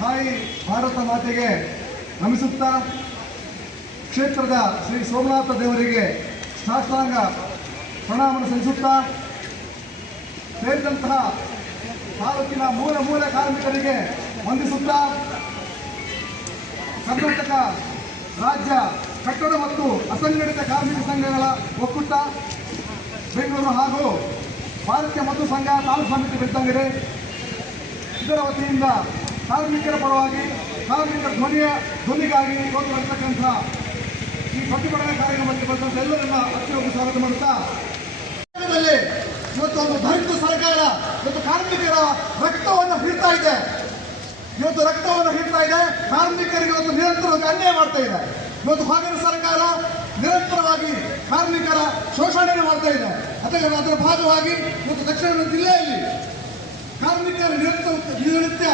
ತಾಯಿ ಭಾರತ ಮಾತೆಗೆ ನಮಿಸುತ್ತಾ ಕ್ಷೇತ್ರದ ಶ್ರೀ ಸೋಮನಾಥ ದೇವರಿಗೆ ಸಾಷ್ಟಾಂಗ ಪ್ರಣಾಮ ಸಲ್ಲಿಸುತ್ತಾ ಸೇರಿದಂತಹ ತಾಲೂಕಿನ ಮೂಲ ಮೂಲ ಕಾರ್ಮಿಕರಿಗೆ ವಂದಿಸುತ್ತಾ ಕರ್ನಾಟಕ ರಾಜ್ಯ ಕಟ್ಟಡ ಮತ್ತು ಅಸಂಘಟಿತ ಕಾರ್ಮಿಕ ಸಂಘಗಳ ಒಕ್ಕೂಟ ಬೆಂಗಳೂರು ಹಾಗೂ ಭಾರತೀಯ ಮತ್ತು ಸಂಘ ತಾಲೂಕು ಸಮಿತಿ ಬಿಟ್ಟಂಗಿದೆ ಇದರ ವತಿಯಿಂದ ಕಾರ್ಮಿಕರ ಪರವಾಗಿ ಕಾರ್ಮಿಕರ ಧ್ವನಿಯ ಧ್ವನಿಗಾಗಿ ಇವತ್ತು ಬರ್ತಕ್ಕಂಥ ಈ ಪ್ರತಿಭಟನಾ ಕಾರ್ಯಕ್ರಮಕ್ಕೆ ಬಂದಂಥ ಎಲ್ಲರನ್ನ ಅತ್ಯಂತ ಸ್ವಾಗತ ಮಾಡುತ್ತಾ ಇವತ್ತು ಒಂದು ದಲಿತ ಸರ್ಕಾರ ಇವತ್ತು ಕಾರ್ಮಿಕರ ರಕ್ತವನ್ನು ಹೀರ್ತಾ ಇದೆ. ಇವತ್ತು ರಕ್ತವನ್ನು ಹೀರ್ತಾ ಇದೆ. ಕಾರ್ಮಿಕರಿಗೆ ಇವತ್ತು ನಿರಂತರವಾಗಿ ಅನ್ಯಾಯ ಮಾಡ್ತಾ ಇದೆ. ಇವತ್ತು ಕಾಂಗ್ರೆಸ್ ಸರ್ಕಾರ ನಿರಂತರವಾಗಿ ಕಾರ್ಮಿಕರ ಶೋಷಣೆ ಮಾಡ್ತಾ ಇದೆ ಅದರ ಅದರ ಭಾಗವಾಗಿ ಮತ್ತು ದಕ್ಷಿಣ ಜಿಲ್ಲೆಯಲ್ಲಿ ಕಾರ್ಮಿಕರ ನಿರಂತರ ದಿನನಿತ್ಯ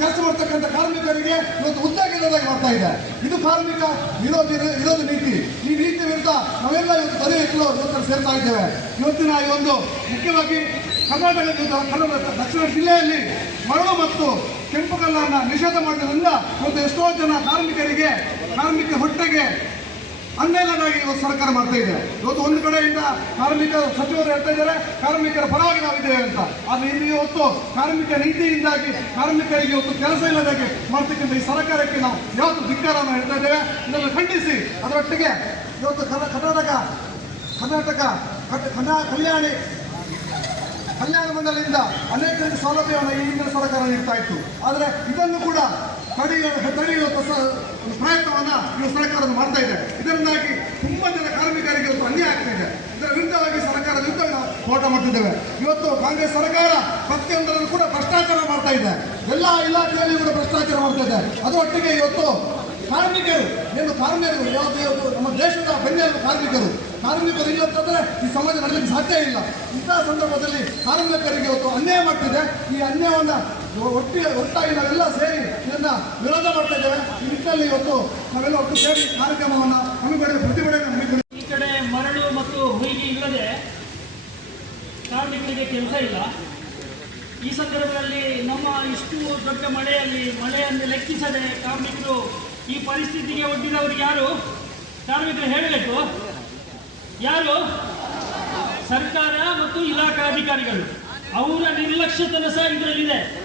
ಕೆಲಸ ಮಾಡ್ತಕ್ಕಂಥ ಕಾರ್ಮಿಕರಿಗೆ ಇವತ್ತು ಉದ್ಯೋಗ ಇಲ್ಲದಾಗಿ ಮಾಡ್ತಾ ಇದೆ. ಇದು ಕಾರ್ಮಿಕ ವಿರೋಧಿ ವಿರೋಧ ನೀತಿ. ಈ ನೀತಿ ವಿರುದ್ಧ ನಾವೆಲ್ಲ ಇವತ್ತು ತಲೆ ಎತ್ತಲು ಇವತ್ತು ಸೇರ್ತಾ ಇದ್ದೇವೆ. ಇವತ್ತಿನ ಈ ಒಂದು ಮುಖ್ಯವಾಗಿ ಕರ್ನಾಟಕ ದಕ್ಷಿಣ ಜಿಲ್ಲೆಯಲ್ಲಿ ಮರಳು ಮತ್ತು ಕೆಂಪು ಕಲ್ಲನ್ನು ನಿಷೇಧ ಮಾಡೋದ್ರಿಂದ ಇವತ್ತು ಎಷ್ಟೋ ಜನ ಕಾರ್ಮಿಕರಿಗೆ ಕಾರ್ಮಿಕ ಹೊಟ್ಟೆಗೆ ಅನ್ನೆಲ್ಲದಾಗಿ ಇವತ್ತು ಸರ್ಕಾರ ಮಾಡ್ತಾ ಇದೆ. ಇವತ್ತು ಒಂದು ಕಡೆಯಿಂದ ಕಾರ್ಮಿಕ ಸಚಿವರು ಹೇಳ್ತಾ ಇದ್ದಾರೆ, ಕಾರ್ಮಿಕರ ಪರವಾಗಿ ನಾವಿದ್ದೇವೆ ಅಂತ. ಆದ್ರೆ ಇಲ್ಲಿ ಇವತ್ತು ಕಾರ್ಮಿಕ ನೀತಿಯಿಂದಾಗಿ ಕಾರ್ಮಿಕರಿಗೆ ಇವತ್ತು ಕೆಲಸ ಇಲ್ಲದಾಗಿ ಮಾಡ್ತಕ್ಕಂಥ ಈ ಸರ್ಕಾರಕ್ಕೆ ನಾವು ಯಾವತ್ತು ಧಿಕ್ಕಾರವನ್ನು ಹೇಳ್ತಾ ಇದ್ದೇವೆ. ಇದನ್ನು ಖಂಡಿಸಿ. ಅದರೊಟ್ಟಿಗೆ ಇವತ್ತು ಕರ್ನಾ- ಕರ್ನಾಟಕ ಕರ್ನಾಟಕ ಕಲ್ಯಾಣಿ, ಕಲ್ಯಾಣ ಮಂಡಳಿಯಿಂದ ಅನೇಕ ಸೌಲಭ್ಯವನ್ನು ಈ ಹಿಂದಿನ ಸರ್ಕಾರ ನೀಡ್ತಾ ಇತ್ತು. ಆದರೆ ಇದನ್ನು ಕೂಡ ತಡೆಯುವ ತಡೆಯುವ ಪ್ರಯತ್ನವನ್ನ ಈ ಸರ್ಕಾರ ಮಾಡ್ತಾ ಇದೆ. ಇದರಿಂದಾಗಿ ತುಂಬಾ ಜನ ಕಾರ್ಮಿಕರಿಗೆ ಇವತ್ತು ಅನ್ಯಾಯ ಆಗ್ತಾ ಇದೆ. ಇದರ ವಿರುದ್ಧವಾಗಿ ಸರ್ಕಾರ ವಿರುದ್ಧ ನಾವು ಹೋರಾಟ ಮಾಡ್ತಿದ್ದೇವೆ. ಇವತ್ತು ಕಾಂಗ್ರೆಸ್ ಸರ್ಕಾರ ಪ್ರತಿಯೊಂದರಲ್ಲೂ ಕೂಡ ಭ್ರಷ್ಟಾಚಾರ ಮಾಡ್ತಾ ಇದೆ. ಎಲ್ಲ ಇಲಾಖೆಯಲ್ಲಿ ಕೂಡ ಭ್ರಷ್ಟಾಚಾರ ಮಾಡ್ತಾ ಇದೆ. ಅದು ಒಟ್ಟಿಗೆ ಇವತ್ತು ಕಾರ್ಮಿಕರು, ಏನು ಕಾರ್ಮಿಕರು, ಯಾವುದು ಇವತ್ತು ನಮ್ಮ ದೇಶದ ಬೆನ್ನೆಲುಬು ಕಾರ್ಮಿಕರು. ಕಾರ್ಮಿಕರು ಇಲ್ಲ ಅಂತಂದ್ರೆ ಈ ಸಮಾಜ ನಡೆಯಲಿಕ್ಕೆ ಸಾಧ್ಯ ಇಲ್ಲ. ಇಂತಹ ಸಂದರ್ಭದಲ್ಲಿ ಕಾರ್ಮಿಕರಿಗೆ ಇವತ್ತು ಅನ್ಯಾಯ ಮಾಡ್ತಿದೆ. ಈ ಅನ್ಯಾಯವನ್ನ ಒಟ್ಟಿಗೆ ಒಟ್ಟಾಗಿ ನಾವೆಲ್ಲ ಸೇರಿ ಇದನ್ನ ವಿರೋಧ ಮಾಡ್ತಾ ಇದ್ದೇವೆ. ಈ ನಿಟ್ಟಿನಲ್ಲಿ ಇವತ್ತು ನಾವೆಲ್ಲ ಒಟ್ಟು ಸೇರಿ ಕಾರ್ಯಕ್ರಮವನ್ನು ಹಮ್ಮಿಕೊಳ್ಳಿ ಪ್ರತಿಭಟನೆ ಈ ಕಡೆ ಮರಳು ಮತ್ತು ಹುಯಿಗೆ ಇಲ್ಲದೆ ಕಾರ್ಮಿಕರಿಗೆ ಕೆಲಸ ಇಲ್ಲ. ಈ ಸಂದರ್ಭದಲ್ಲಿ ನಮ್ಮ ಇಷ್ಟು ದೊಡ್ಡ ಮಳೆಯಲ್ಲಿ, ಮಳೆಯನ್ನು ಲೆಕ್ಕಿಸದೆ ಕಾರ್ಮಿಕರು ಈ ಪರಿಸ್ಥಿತಿಗೆ ಒಡ್ಡಿದವರು ಯಾರು? ಕಾರ್ಮಿಕರು ಹೇಳಬೇಕು. ಯಾರು? ಸರ್ಕಾರ ಮತ್ತು ಇಲಾಖಾ ಅಧಿಕಾರಿಗಳು. ಅವರ ನಿರ್ಲಕ್ಷ್ಯತನ ಸಹ ಇದರಲ್ಲಿದೆ.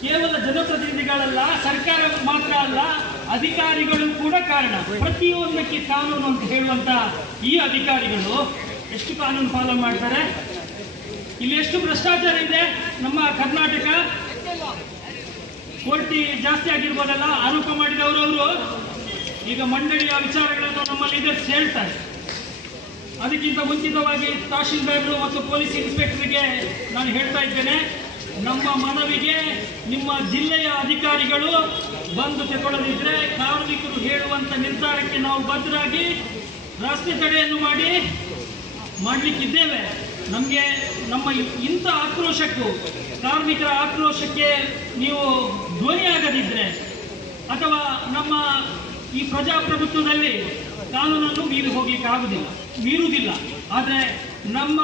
ಕೇವಲ ಜನಪ್ರತಿನಿಧಿಗಳಲ್ಲ, ಸರ್ಕಾರ ಮಾತ್ರ ಅಲ್ಲ, ಅಧಿಕಾರಿಗಳು ಕೂಡ ಕಾರಣ. ಪ್ರತಿಯೊಂದಕ್ಕೆ ಕಾನೂನು ಅಂತ ಹೇಳುವಂತ ಈ ಅಧಿಕಾರಿಗಳು ಎಷ್ಟು ಕಾನೂನು ಫಾಲೋ ಮಾಡ್ತಾರೆ? ಇಲ್ಲಿ ಎಷ್ಟು ಭ್ರಷ್ಟಾಚಾರ ಇದೆ? ನಮ್ಮ ಕರ್ನಾಟಕ ಕೋಟಿ ಜಾಸ್ತಿ ಆಗಿರ್ಬೋದಲ್ಲ, ಆರೋಪ ಮಾಡಿದವರು ಅವರು. ಈಗ ಮಂಡಳಿಯ ವಿಚಾರಗಳನ್ನು ನಮ್ಮ ಲೀಡರ್ಸ್ ಹೇಳ್ತಾರೆ. ಅದಕ್ಕಿಂತ ಮುಂಚಿತವಾಗಿ ತಹಶೀಲ್ದಾರರು ಮತ್ತು ಪೊಲೀಸ್ ಇನ್ಸ್ಪೆಕ್ಟರ್ಗೆ ನಾನು ಹೇಳ್ತಾ ಇದ್ದೇನೆ. ನಮ್ಮ ಮನವಿಗೆ ನಿಮ್ಮ ಜಿಲ್ಲೆಯ ಅಧಿಕಾರಿಗಳು ಬಂದು ತಗೊಳ್ಳದಿದ್ರೆ ಕಾರ್ಮಿಕರು ಹೇಳುವಂತ ನಿರ್ಧಾರಕ್ಕೆ ನಾವು ಬದ್ಧರಾಗಿ ರಸ್ತೆ ತಡೆಯನ್ನು ಮಾಡಿ ಮಾಡಲಿಕ್ಕಿದ್ದೇವೆ. ನಮಗೆ ನಮ್ಮ ಇಂಥ ಆಕ್ರೋಶಕ್ಕೂ ಕಾರ್ಮಿಕರ ಆಕ್ರೋಶಕ್ಕೆ ನೀವು ಧ್ವನಿಯಾಗದಿದ್ರೆ ಅಥವಾ ನಮ್ಮ ಈ ಪ್ರಜಾಪ್ರಭುತ್ವದಲ್ಲಿ ಕಾನೂನನ್ನು ಮೀರಿ ಹೋಗ್ಲಿಕ್ಕೆ ಆಗುದಿಲ್ಲ, ಮೀರುವುದಿಲ್ಲ. ಆದರೆ ನಮ್ಮ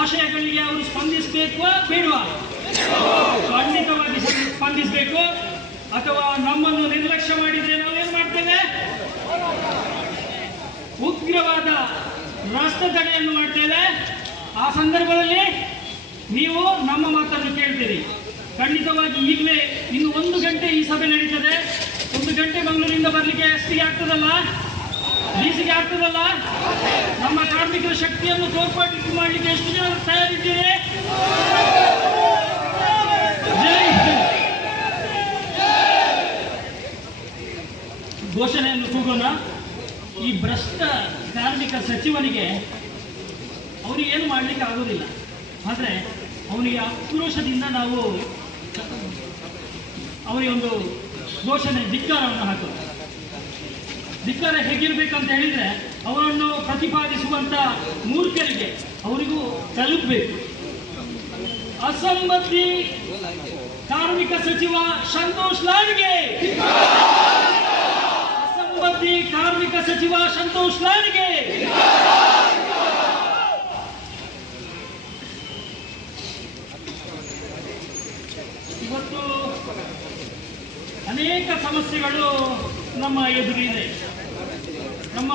ಆಶಯಗಳಿಗೆ ಅವರು ಸ್ಪಂದಿಸಬೇಕು ಬೇಡವಾ? ಖಂಡಿತವಾಗಿ ಸ್ಪಂದಿಸಬೇಕು. ಅಥವಾ ನಮ್ಮನ್ನು ನಿರ್ಲಕ್ಷ್ಯ ಮಾಡಿದ್ರೆ ನಾವೇನ್ ಮಾಡ್ತೇವೆ? ಉಗ್ರವಾದ ರಾಷ್ಟ್ರ ತಡೆಯನ್ನು ಮಾಡ್ತೇವೆ. ಆ ಸಂದರ್ಭದಲ್ಲಿ ನೀವು ನಮ್ಮ ಮಾತನ್ನು ಕೇಳ್ತೀರಿ. ಖಂಡಿತವಾಗಿ ಈಗಲೇ ಇನ್ನು ಒಂದು ಗಂಟೆ ಈ ಸಭೆ ನಡೀತದೆ. ಒಂದು ಗಂಟೆ ಮಂಗಳೂರಿಂದ ಬರಲಿಕ್ಕೆ ಎಷ್ಟಿಗೆ ಆಗ್ತದಲ್ಲ? ಬೀಸಿಗೆ ಆಗ್ತದಲ್ಲ? ನಮ್ಮ ಕಾರ್ಮಿಕರ ಶಕ್ತಿಯನ್ನು ತೋರ್ಪಾಟಿ ಮಾಡಲಿಕ್ಕೆ ಎಷ್ಟು ಜನ ತಯಾರಿದ್ದೀರಿ. ಘೋಷಣೆಯನ್ನು ಕೂಗೋಣ. ಈ ಭ್ರಷ್ಟ ಕಾರ್ಮಿಕ ಸಚಿವನಿಗೆ ಅವನಿಗೆ ಏನು ಮಾಡಲಿಕ್ಕೆ ಆಗೋದಿಲ್ಲ. ಆದರೆ ಅವನಿಗೆ ಆಕ್ರೋಶದಿಂದ ನಾವು ಅವನಿಗೆ ಒಂದು ಘೋಷಣೆ, ಧಿಕ್ಕಾರವನ್ನು ಹಾಕೋದು. ಧಿಕ್ಕಾರ ಹೇಗಿರ್ಬೇಕಂತ ಹೇಳಿದರೆ ಅವರನ್ನು ಪ್ರತಿಪಾದಿಸುವಂಥ ಮೂರ್ಖರಿಗೆ ಅವರಿಗೂ ತಲುಪಬೇಕು. ಅಸಂಬದ್ಧಿ ಕಾರ್ಮಿಕ ಸಚಿವ ಸಂತೋಷ್ ಲಾಡ್ಗೆ ಅಸಂಬದ್ಧ ಕಾರ್ಮಿಕ ಸಚಿವ ಸಂತೋಷ್ ಲಾಡ್ಗೆ ಇವತ್ತು ಅನೇಕ ಸಮಸ್ಯೆಗಳು ನಮ್ಮ ಎದುರಿದೆ. ನಮ್ಮ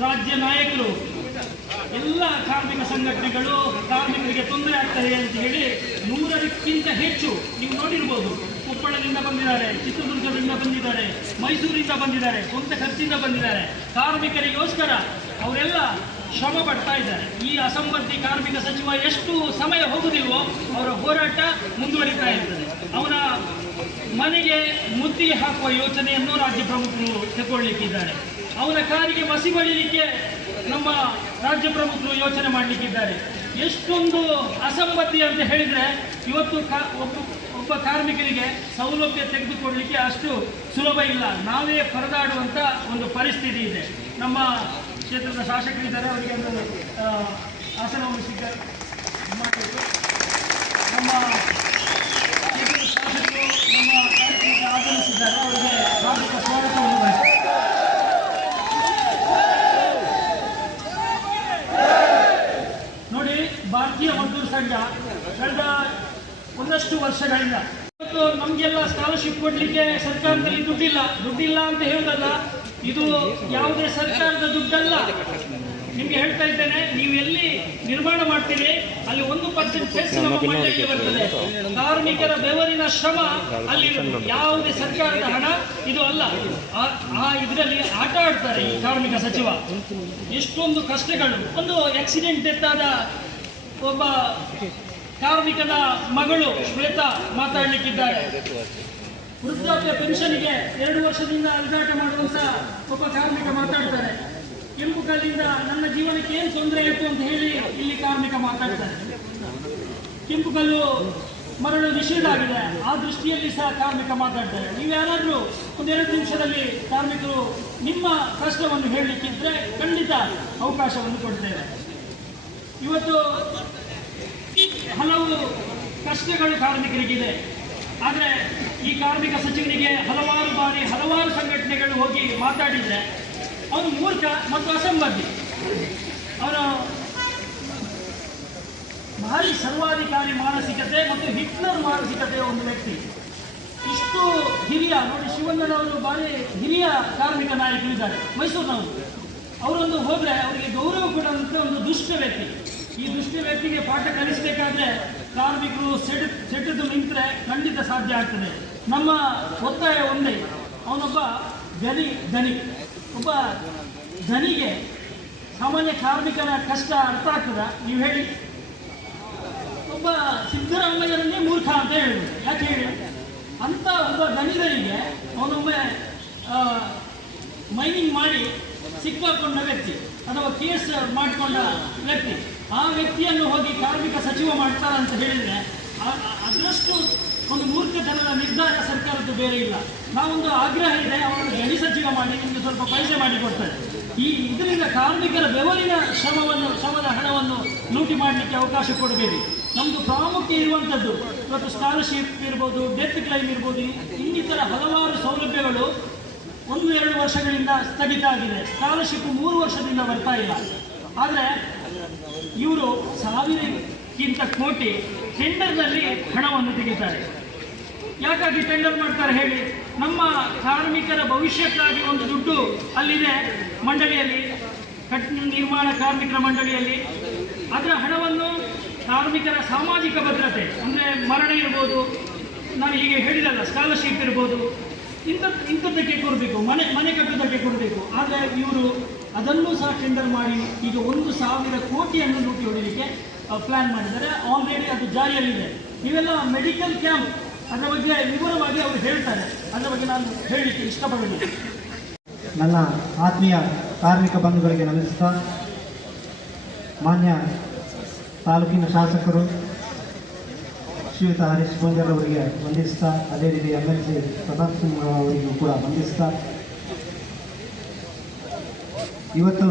ರಾಜ್ಯ ನಾಯಕರು ಎಲ್ಲ ಕಾರ್ಮಿಕ ಸಂಘಟನೆಗಳು ಕಾರ್ಮಿಕರಿಗೆ ತೊಂದರೆ ಆಗ್ತದೆ ಅಂತ ಹೇಳಿ ನೂರಕ್ಕಿಂತ ಹೆಚ್ಚು ನೀವು ನೋಡಿರ್ಬೋದು. ಕೊಪ್ಪಳದಿಂದ ಬಂದಿದ್ದಾರೆ, ಚಿತ್ರದುರ್ಗದಿಂದ ಬಂದಿದ್ದಾರೆ, ಮೈಸೂರಿಂದ ಬಂದಿದ್ದಾರೆ, ಸ್ವಂತ ಖರ್ಚಿಂದ ಬಂದಿದ್ದಾರೆ. ಕಾರ್ಮಿಕರಿಗೋಸ್ಕರ ಅವರೆಲ್ಲ ಶ್ರಮ ಪಡ್ತಾ ಇದ್ದಾರೆ. ಈ ಅಸಂಬದ್ಧಿ ಕಾರ್ಮಿಕ ಸಚಿವ ಎಷ್ಟು ಸಮಯ ಹೋಗುದಿಲ್ವೋ ಅವರ ಹೋರಾಟ ಮುಂದುವರಿತಾ ಇರ್ತದೆ. ಅವನ ಮನೆಗೆ ಮುತ್ತಿಗೆ ಹಾಕುವ ಯೋಚನೆಯನ್ನು ರಾಜ್ಯ ಪ್ರಮುಖರು ತಗೊಳ್ಳಿಕ್ಕಿದ್ದಾರೆ ಅವನ ಕಾರಿಗೆ ಮಸಿ ಬಳಿಲಿಕ್ಕೆ ನಮ್ಮ ರಾಜ್ಯ ಪ್ರಮುಖರು ಯೋಚನೆ ಮಾಡಲಿಕ್ಕಿದ್ದಾರೆ. ಎಷ್ಟೊಂದು ಅಸಂಬದ್ಧಿ ಅಂತ ಹೇಳಿದರೆ ಇವತ್ತು ಕಾ- ಒಬ್ಬ ಒಬ್ಬ ಕಾರ್ಮಿಕರಿಗೆ ಸೌಲಭ್ಯ ತೆಗೆದುಕೊಡಲಿಕ್ಕೆ ಅಷ್ಟು ಸುಲಭ ಇಲ್ಲ. ನಾವೇ ಪರದಾಡುವಂಥ ಒಂದು ಪರಿಸ್ಥಿತಿ ಇದೆ. ನಮ್ಮ ಕ್ಷೇತ್ರದ ಶಾಸಕರಿದ್ದಾರೆ ಅವರಿಗೆ ಒಂದು ಆಸನವನ್ನು ಸಿಕ್ಕ ನಮ್ಮ ಕ್ಷೇತ್ರದ ಶಾಸಕರು ನಮ್ಮ ಆಗಮಿಸಿದ್ದಾರೆ. ಅವರಿಗೆ ಹಾರ್ದಿಕ ಭಾರತೀಯ ಮಜ್ದೂರ್ ಸಂಘ ಕಳೆದ ಒಂದಷ್ಟು ವರ್ಷಗಳಿಂದ. ಇವತ್ತು ನಮಗೆಲ್ಲ ಸ್ಕಾಲರ್ಶಿಪ್ ಕೊಡ್ಲಿಕ್ಕೆ ಸರ್ಕಾರದಲ್ಲಿ ದುಡ್ಡಿಲ್ಲ. ದುಡ್ಡಿಲ್ಲ ಅಂತ ಹೇಳೋದಲ್ಲ, ಇದು ಯಾವುದೇ ಸರ್ಕಾರದ ದುಡ್ಡಲ್ಲ. ನಿಮ್ಗೆ ಹೇಳ್ತಾ ಇದ್ದೇನೆ, ನೀವು ಎಲ್ಲಿ ನಿರ್ಮಾಣ ಮಾಡ್ತೀರಿ, ಅಲ್ಲಿ ಒಂದು ಪರ್ಸೆಂಟ್ ಸೆಸ್ ನಮ್ಮ ಮಂಡಳಿಗೆ ಬರ್ತದೆ. ಕಾರ್ಮಿಕರ ಬೆವರಿನ ಶ್ರಮ ಅಲ್ಲಿ ಯಾವುದೇ ಸರ್ಕಾರದ ಹಣ, ಇದು ಅಲ್ಲ. ಆ- ಇದರಲ್ಲಿ ಆಟ ಆಡ್ತಾರೆ ಕಾರ್ಮಿಕ ಸಚಿವ. ಎಷ್ಟೊಂದು ಕಷ್ಟಗಳು. ಒಂದು ಆಕ್ಸಿಡೆಂಟ್ ಎತ್ತಾದ ಒಬ್ಬ ಕಾರ್ಮಿಕನ ಮಗಳು ಶ್ವೇತಾ ಮಾತಾಡಲಿಕ್ಕಿದ್ದಾರೆ. ವೃದ್ಧಾಪ್ಯ ಪೆನ್ಷನ್ಗೆ ಎರಡು ವರ್ಷದಿಂದ ಅಲ್ದಾಟ ಮಾಡುವಂತ ಒಬ್ಬ ಕಾರ್ಮಿಕ ಮಾತಾಡ್ತಾರೆ. ಕೆಂಪು ಕಾಲಿಂದ ನನ್ನ ಜೀವನಕ್ಕೆ ಏನು ತೊಂದರೆ ಇತ್ತು ಅಂತ ಹೇಳಿ ಇಲ್ಲಿ ಕಾರ್ಮಿಕ ಮಾತಾಡ್ತಾರೆ. ಕೆಂಪು ಕಲ್ಲು ಮರಳು ನಿಷೇಧ ಆಗಿದೆ. ಆ ದೃಷ್ಟಿಯಲ್ಲಿ ಸಹ ಕಾರ್ಮಿಕ ಮಾತಾಡ್ತಾರೆ. ನೀವು ಯಾರಾದರೂ ಒಂದೆರಡು ನಿಮಿಷದಲ್ಲಿ ಕಾರ್ಮಿಕರು ನಿಮ್ಮ ಕಷ್ಟವನ್ನು ಹೇಳಲಿಕ್ಕಿದ್ರೆ ಖಂಡಿತ ಅವಕಾಶವನ್ನು ಕೊಡ್ತೇವೆ. ಇವತ್ತು ಹಲವು ಕಷ್ಟಗಳು ಕಾರ್ಮಿಕರಿಗಿದೆ. ಆದರೆ ಈ ಕಾರ್ಮಿಕ ಸಚಿವನಿಗೆ ಹಲವಾರು ಬಾರಿ ಹಲವಾರು ಸಂಘಟನೆಗಳು ಹೋಗಿ ಮಾತಾಡಿದ್ದೆ. ಅವನು ಮೂರ್ಖ ಮತ್ತು ಅಸಂಬದ್ಧಿ. ಅವನು ಭಾರಿ ಸರ್ವಾಧಿಕಾರಿ ಮಾನಸಿಕತೆ ಮತ್ತು ಹಿಟ್ಲರ್ ಮಾನಸಿಕತೆ ಒಂದು ವ್ಯಕ್ತಿ. ಇಷ್ಟು ಹಿರಿಯ, ನೋಡಿ ಶಿವಣ್ಣನವರು ಭಾರಿ ಹಿರಿಯ ಕಾರ್ಮಿಕ ನಾಯಕರಿದ್ದಾರೆ. ಮೈಸೂರಿನವರು. ಅವರೊಂದು ಹೋದ್ರೆ ಅವರಿಗೆ ಗೌರವ ಕೊಡುವಂತ ಒಂದು ದುಷ್ಟ ವ್ಯಕ್ತಿ. ಈ ದುಷ್ಟ ವ್ಯಕ್ತಿಗೆ ಪಾಠ ಕಲಿಸಬೇಕಾದ್ರೆ ಕಾರ್ಮಿಕರು ಸೆಟ್ ಸೆಟ್ಟದ್ದು ನಿಂತರೆ ಖಂಡಿತ ಸಾಧ್ಯ ಆಗ್ತದೆ. ನಮ್ಮ ಒತ್ತಾಯ ಒಂದೇ. ಅವನೊಬ್ಬ ಧನಿ ಧನಿ. ಒಬ್ಬ ಧನಿಗೆ ಸಾಮಾನ್ಯ ಕಾರ್ಮಿಕನ ಕಷ್ಟ ಅರ್ಥ ಆಗ್ತದ? ನೀವು ಹೇಳಿ. ಒಬ್ಬ ಸಿದ್ದರಾಮಯ್ಯರನ್ನೇ ಮೂರ್ಖ ಅಂತ ಹೇಳಿದ್ರು ಯಾಕೆ ಹೇಳಿ? ಅಂತ ಒಬ್ಬ ಧನಿಗರಿಗೆ ಅವನೊಮ್ಮೆ ಮೈನಿಂಗ್ ಮಾಡಿ ಸಿಕ್ಕಾಕೊಂಡ ವ್ಯಕ್ತಿ ಅಥವಾ ಕೇಸ್ ಮಾಡಿಕೊಂಡ ವ್ಯಕ್ತಿ, ಆ ವ್ಯಕ್ತಿಯನ್ನು ಹೋಗಿ ಕಾರ್ಮಿಕ ಸಚಿವ ಮಾಡ್ತಾರ ಅಂತ ಹೇಳಿದ್ರೆ ಅದರಷ್ಟು ಒಂದು ಮೂರ್ಖತನದ ನಿರ್ಧಾರ ಸರ್ಕಾರದ್ದು ಬೇರೆ ಇಲ್ಲ. ನಾವೊಂದು ಆಗ್ರಹ ಇದೆ, ಅವರನ್ನು ಗಣಿ ಸಚಿವ ಮಾಡಿ, ನಿಮಗೆ ಸ್ವಲ್ಪ ಪೈಸೆ ಮಾಡಿ ಕೊಡ್ತಾರೆ. ಈ ಇದರಿಂದ ಕಾರ್ಮಿಕರ ಬೆವರಿನ ಶ್ರಮವನ್ನು, ಶ್ರಮದ ಹಣವನ್ನು ಲೂಟಿ ಮಾಡಲಿಕ್ಕೆ ಅವಕಾಶ ಕೊಡಬೇಡಿ. ನಮ್ಮದು ಪ್ರಾಮುಖ್ಯ ಇರುವಂಥದ್ದು, ಇವತ್ತು ಸ್ಕಾಲರ್ಶಿಪ್ ಇರ್ಬೋದು ಡೆತ್ ಕ್ಲೈಮ್ ಇರ್ಬೋದು ಇನ್ನಿತರ ಹಲವಾರು ಸೌಲಭ್ಯಗಳು ಒಂದು ಎರಡು ವರ್ಷಗಳಿಂದ ಸ್ಥಗಿತ ಆಗಿದೆ. ಸ್ಕಾಲರ್ಶಿಪ್ ಮೂರು ವರ್ಷದಿಂದ ಬರ್ತಾ ಇಲ್ಲ. ಆದರೆ ಇವರು ಸಾವಿರಕ್ಕಿಂತ ಕೋಟಿ ಟೆಂಡರ್ನಲ್ಲಿ ಹಣವನ್ನು ತೆಗಿತಾರೆ. ಯಾಕಾಗಿ ಟೆಂಡರ್ ಮಾಡ್ತಾರೆ ಹೇಳಿ? ನಮ್ಮ ಕಾರ್ಮಿಕರ ಭವಿಷ್ಯಕ್ಕಾಗಿ ಒಂದು ದುಡ್ಡು ಅಲ್ಲಿದೆ ಮಂಡಳಿಯಲ್ಲಿ, ಕಟ್ ನಿರ್ಮಾಣ ಕಾರ್ಮಿಕರ ಮಂಡಳಿಯಲ್ಲಿ. ಅದರ ಹಣವನ್ನು ಕಾರ್ಮಿಕರ ಸಾಮಾಜಿಕ ಭದ್ರತೆ, ಅಂದರೆ ಮರಣ ಇರ್ಬೋದು. ನಾನು ಹೀಗೆ ಹೇಳಿದಲ್ಲ ಸ್ಕಾಲರ್ಶಿಪ್ ಇರ್ಬೋದು. ಇಂಥ ಇಂಥದ್ದಕ್ಕೆ ಕೊಡಬೇಕು ಮನೆ ಮನೆ ಕಟ್ಟೋದಕ್ಕೆ ಕೊಡಬೇಕು ಆದರೆ ಇವರು ಅದನ್ನು ಸಹ ಟೆಂಡರ್ ಮಾಡಿ ಈಗ ಒಂದು ಸಾವಿರ ಕೋಟಿಯನ್ನು ಲೂಟಿ ಹೊಡಿಲಿಕ್ಕೆ ಪ್ಲ್ಯಾನ್ ಮಾಡಿದ್ದಾರೆ. ಆಲ್ರೆಡಿ ಅದು ಜಾರಿಯಲ್ಲಿದೆ. ಇವೆಲ್ಲ ಮೆಡಿಕಲ್ ಕ್ಯಾಂಪ್ ಅದರ ಬಗ್ಗೆ ವಿವರವಾಗಿ ಅವರು ಹೇಳ್ತಾರೆ. ಅದರ ಬಗ್ಗೆ ನಾನು ಹೇಳಲಿಕ್ಕೆ ಇಷ್ಟಪಡಲಿ ನನ್ನ ಆತ್ಮೀಯ ಕಾರ್ಮಿಕ ಬಂಧುಗಳಿಗೆ ನಮಸ್ಕಾರ. ಮಾನ್ಯ ತಾಲೂಕಿನ ಶಾಸಕರು ಶ್ರೀಯುತ ಹರೀಶ್ ಪೂಂಜರ್ ಅವರಿಗೆ ವಂದಿಸ್ತಾ ಅದೇ ರೀತಿ M L C Pratap Simha ಅವರಿಗೂ ಕೂಡ ವಂದಿಸ್ತಾ ಇವತ್ತು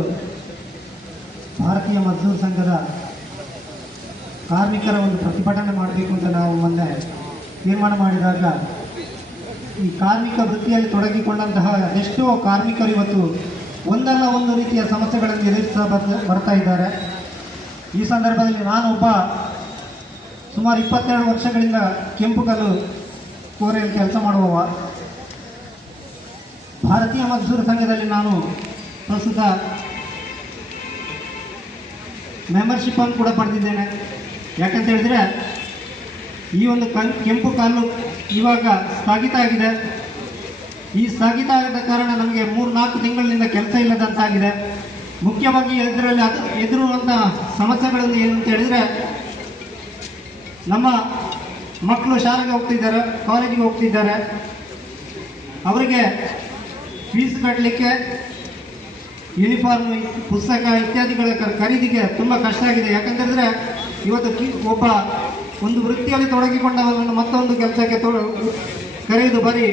ಭಾರತೀಯ ಮಜ್ದೂರ್ ಸಂಘದ ಕಾರ್ಮಿಕರ ಒಂದು ಪ್ರತಿಭಟನೆ ಮಾಡಬೇಕು ಅಂತ ನಾವು ಮೊನ್ನೆ ತೀರ್ಮಾನ ಮಾಡಿದಾಗ ಈ ಕಾರ್ಮಿಕ ವೃತ್ತಿಯಲ್ಲಿ ತೊಡಗಿಕೊಂಡಂತಹ ಎಷ್ಟೋ ಕಾರ್ಮಿಕರು ಇವತ್ತು ಒಂದಲ್ಲ ಒಂದು ರೀತಿಯ ಸಮಸ್ಯೆಗಳನ್ನು ಎದುರಿಸ್ತಾ ಬರ್ತಾ ಬರ್ತಾ ಇದ್ದಾರೆ. ಈ ಸಂದರ್ಭದಲ್ಲಿ ನಾನು ಒಬ್ಬ ಸುಮಾರು ಇಪ್ಪತ್ತೆರಡು ವರ್ಷಗಳಿಂದ ಕೆಂಪುಕಲ್ಲು ಕೋರೆಯಲ್ಲಿ ಕೆಲಸ ಮಾಡುವವ. ಭಾರತೀಯ ಮಜ್ದೂರು ಸಂಘದಲ್ಲಿ ನಾನು ಪ್ರಸ್ತುತ ಮೆಂಬರ್ಶಿಪ್ಪನ್ನು ಕೂಡ ಪಡೆದಿದ್ದೇನೆ. ಯಾಕಂತ ಹೇಳಿದ್ರೆ, ಈ ಒಂದು ಕಲ್, ಕೆಂಪು ಕಾಲು ಇವಾಗ ಸ್ಥಗಿತ ಆಗಿದೆ. ಈ ಸ್ಥಗಿತ ಆಗದ ಕಾರಣ ನಮಗೆ ಮೂರು ನಾಲ್ಕು ತಿಂಗಳಿನಿಂದ ಕೆಲಸ ಇಲ್ಲದಂತಾಗಿದೆ. ಮುಖ್ಯವಾಗಿ ಇದರಲ್ಲಿ ಎದುರುವಂಥ ಸಮಸ್ಯೆಗಳನ್ನು ಏನು ಅಂತ ಹೇಳಿದರೆ ನಮ್ಮ ಮಕ್ಕಳು ಶಾಲೆಗೆ ಹೋಗ್ತಿದ್ದಾರೆ, ಕಾಲೇಜಿಗೆ ಹೋಗ್ತಿದ್ದಾರೆ. ಅವರಿಗೆ ಫೀಸ್ ಕಟ್ಟಲಿಕ್ಕೆ ಯೂನಿಫಾರ್ಮ್ ಪುಸ್ತಕ ಇತ್ಯಾದಿಗಳ ಖರೀದಿಗೆ ತುಂಬ ಕಷ್ಟ ಆಗಿದೆ. ಯಾಕಂತಂದರೆ ಇವತ್ತು ಒಬ್ಬ ಒಂದು ವೃತ್ತಿಯಲ್ಲಿ ತೊಡಗಿಕೊಂಡವರನ್ನು ಮತ್ತೊಂದು ಕೆಲಸಕ್ಕೆ ತೊ ಕರೆಯುವುದು ಬರೀ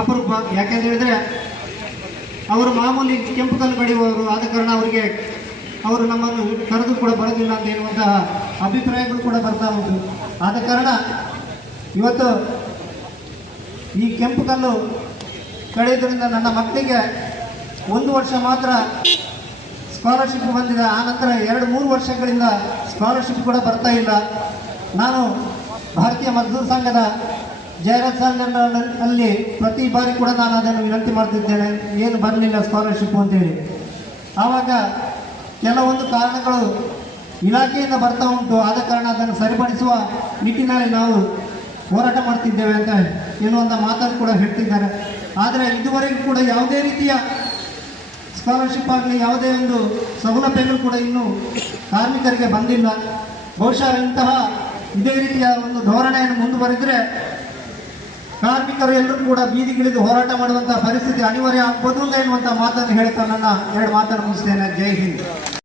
ಅಪರೂಪ. ಯಾಕೆಂತ ಹೇಳಿದರೆ ಅವರು ಮಾಮೂಲಿ ಕೆಂಪು ಕಲ್ಲು ಕಡಿಯುವವರು, ಆದ ಕಾರಣ ಅವರಿಗೆ ಅವರು ನಮ್ಮನ್ನು ಕರೆದು ಕೂಡ ಬರೋದಿಲ್ಲ ಅಂತ ಹೇಳುವಂತಹ ಅಭಿಪ್ರಾಯಗಳು ಕೂಡ ಬರ್ತಾ ಉಂಟು. ಆದ ಕಾರಣ ಇವತ್ತು ಈ ಕೆಂಪು ಕಲ್ಲು ಕಳೆಯೋದ್ರಿಂದ ನನ್ನ ಮಕ್ಕಳಿಗೆ ಒಂದು ವರ್ಷ ಮಾತ್ರ ಸ್ಕಾಲರ್ಶಿಪ್ ಬಂದಿದೆ. ಆ ನಂತರ ಎರಡು, ಮೂರು ವರ್ಷಗಳಿಂದ ಸ್ಕಾಲರ್ಶಿಪ್ ಕೂಡ ಬರ್ತಾ ಇಲ್ಲ. ನಾನು ಭಾರತೀಯ ಮಜ್ದೂರ್ ಸಂಘದ ಜಯರಾಜ್ ಅಲ್ಲಿ ಪ್ರತಿ ಬಾರಿ ಕೂಡ ನಾನು ಅದನ್ನು ವಿನಂತಿ ಮಾಡ್ತಿದ್ದೇನೆ. ಏನು ಬರಲಿಲ್ಲ ಸ್ಕಾಲರ್ಶಿಪ್ ಅಂತೇಳಿ. ಆವಾಗ ಕೆಲವೊಂದು ಕಾರಣಗಳು ಇಲಾಖೆಯಿಂದ ಬರ್ತಾ ಉಂಟು. ಆದ ಕಾರಣ ಅದನ್ನು ಸರಿಪಡಿಸುವ ನಿಟ್ಟಿನಲ್ಲಿ ನಾವು ಹೋರಾಟ ಮಾಡ್ತಿದ್ದೇವೆ ಅಂತ ಎನ್ನುವಂಥ ಮಾತನ್ನು ಕೂಡ ಹೇಳ್ತಿದ್ದಾರೆ. ಆದರೆ ಇದುವರೆಗೂ ಕೂಡ ಯಾವುದೇ ರೀತಿಯ ಸ್ಕಾಲರ್ಶಿಪ್ ಆಗಲಿ, ಯಾವುದೇ ಒಂದು ಸೌಲಭ್ಯಗಳು ಕೂಡ ಇನ್ನೂ ಕಾರ್ಮಿಕರಿಗೆ ಬಂದಿಲ್ಲ. ಬಹುಶಃ ಇಂತಹ ಇದೇ ರೀತಿಯ ಒಂದು ಧೋರಣೆಯನ್ನು ಮುಂದುವರೆದರೆ ಕಾರ್ಮಿಕರು ಎಲ್ಲರೂ ಕೂಡ ಬೀದಿಗಿಳಿದು ಹೋರಾಟ ಮಾಡುವಂತಹ ಪರಿಸ್ಥಿತಿ ಅನಿವಾರ್ಯ ಆಗ್ಬೋದು ಎನ್ನುವಂಥ ಮಾತನ್ನು ಹೇಳ್ತಾ ನನ್ನ ಎರಡು ಮಾತನ್ನು ಮುಗಿಸ್ತೇನೆ. ಜೈ ಹಿಂದ್.